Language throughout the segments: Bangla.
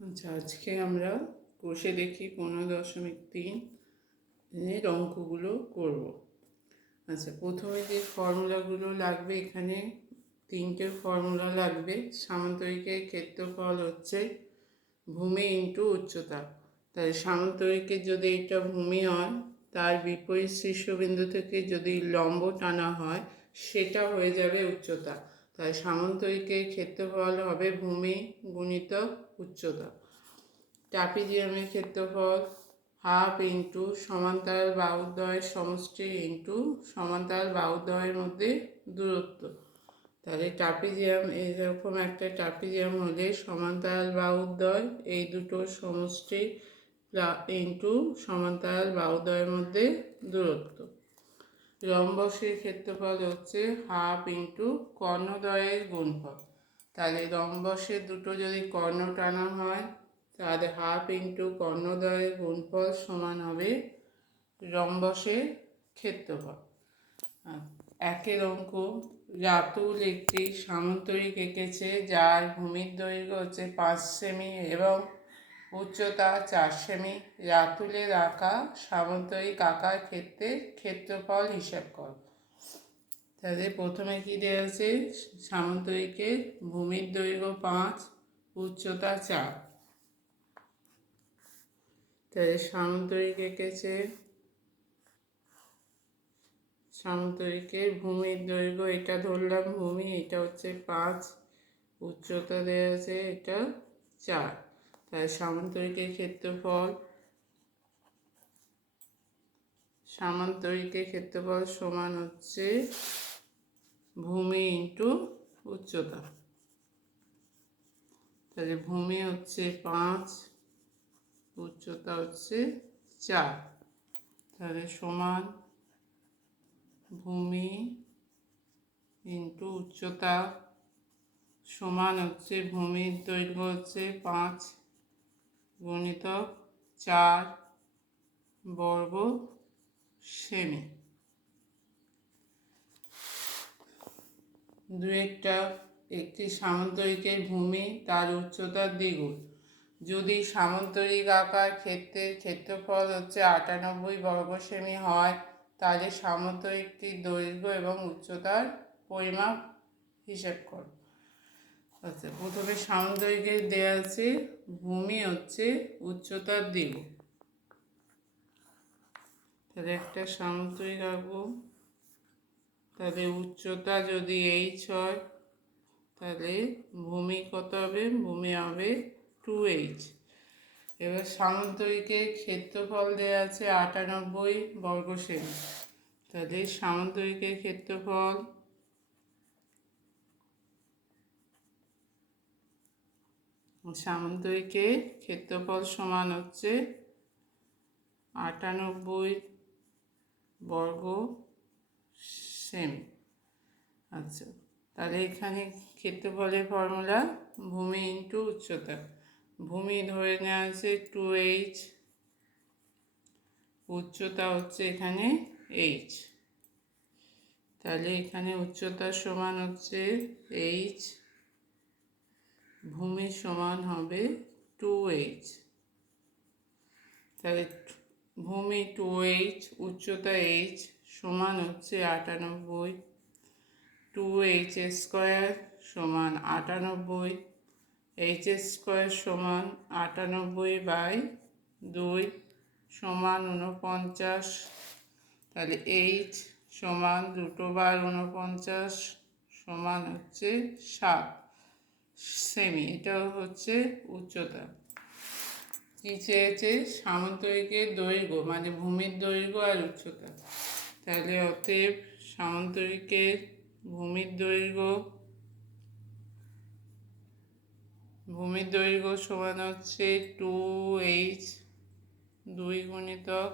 আচ্ছা, আজকে আমরা কষে দেখি 15.3 এর অঙ্কগুলো করব। আচ্ছা, প্রথমে যে ফর্মুলাগুলো লাগবে, এখানে তিনটে ফর্মুলা লাগবে। সামান্তরিকের ক্ষেত্রফল হচ্ছে ভূমি ইন্টু উচ্চতা। তাই সামান্তরিকের যদি এটা ভূমি হয়, তার বিপরীত শীর্ষবিন্দু থেকে যদি লম্ব টানা হয়, সেটা হয়ে যাবে উচ্চতা। তাই সামান্তরিকের ক্ষেত্রফল হবে ভূমি গুণিত উচ্চতা। ট্রাপিজিয়ামের ক্ষেত্রফল হাফ ইন্টু সমান্তরাল বাহুদ্বয়ের সমষ্টি ইন্টু সমান্তরাল বাহুদ্বয়ের মধ্যে দূরত্ব। তাহলে ট্রাপিজিয়াম, এরকম একটা ট্রাপিজিয়াম হলে সমান্তরাল বাহুদ্বয় এই দুটোর সমষ্টি ইন্টু সমান্তরাল বাহুদ্বয়ের মধ্যে দূরত্ব। রম্বসের ক্ষেত্রফল হচ্ছে হাফ ইন্টু কর্ণদ্বয়ের গুণফল। তাহলে রম্বসের দুটো যদি কর্ণ টানা হয়, তাহলে হাফ ইন্টু কর্ণদ্বয়ের গুণফল সমান হবে রম্বসের ক্ষেত্রফল। একের অঙ্ক, রাতুল একটি সামান্তরিক এঁকেছে যার ভূমির দৈর্ঘ্য হচ্ছে 5 সেমি এবং উচ্চতা 4 সেমি। রাতুলের আঁকা সামান্তরিক আঁকার ক্ষেত্রে ক্ষেত্রফল হিসাব কর। তাহলে প্রথমে কি দেওয়া আছে, সামান্তরিকের ভূমির দৈর্ঘ্য 5, উচ্চতা 4। তাহলে সামান্তরিক এঁকেছে, সামান্তরিকের ভূমির দৈর্ঘ্য এটা ধরলাম ভূমি, এটা হচ্ছে 5, উচ্চতা দেওয়া আছে এটা 4। তাহলে সামান্তরিকের ক্ষেত্রফল, সামান্তরিকের ক্ষেত্রফল সমান হচ্ছে ভূমি ইন্টু উচ্চতা। তাহলে ভূমি হচ্ছে 5, উচ্চতা হচ্ছে 4। তাহলে সমান ভূমি ইন্টু উচ্চতা সমান হচ্ছে ভূমির দৈর্ঘ্য হচ্ছে 5 গুণিতক 4 বর্গ সেমি। একটি সামান্তরিকের ভূমি তার উচ্চতার দ্বিগুণ যদি সামান্তরিক আঁকার ক্ষেত্রে ক্ষেত্রফল হচ্ছে 98 বর্গ সেমি হয়, তাহলে সামান্তরিকটির দৈর্ঘ্য এবং উচ্চতার পরিমাপ হিসেব কর। আচ্ছা, প্রথমে সামান্তরিকের দেওয়া আছে ভূমি হচ্ছে উচ্চতার দ্বিগুণ। তাহলে একটা সামান্তরিক আঁকবো। তাহলে উচ্চতা যদি h হয়, তাহলে ভূমি কত হবে, ভূমি হবে 2h। এবার সামান্তরিকের ক্ষেত্রফল দেওয়া আছে 98 বর্গ সেমি। তাহলে সামান্তরিকের ক্ষেত্রফল, সামান্তরিকের ক্ষেত্রফল সমান হচ্ছে 98 বর্গ সেমি। আচ্ছা, তাহলে এখানে ক্ষেত্রফলের ফর্মুলা ভূমি ইন্টু উচ্চতা। ভূমি ধরে নেওয়া আছে 2h, উচ্চতা হচ্ছে এখানে h। তাহলে এখানে উচ্চতা সমান হচ্ছে h, ভূমি সমান হবে 2h। তাহলে ভূমি 2h, উচ্চতা h সমান হচ্ছে 98। 2h স্কোয়ার সমান 98, h স্কোয়ার সমান 98/2 সমান 49। তাহলে h সমান 2/49 সমান হচ্ছে 7 সেমি। এটাও হচ্ছে উচ্চতা। কি চেয়েছে, সামান্তরিকের দৈর্ঘ্য মানে ভূমির দৈর্ঘ্য আর উচ্চতা। তাহলে অতএব সামান্তরিকের ভূমির দৈর্ঘ্য সমান হচ্ছে 2h 2 গুণিতক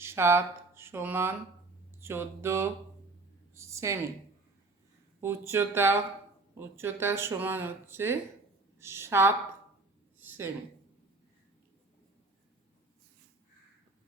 7 সমান 14 সেমি। উচ্চতা সমান হচ্ছে 7 সেমি।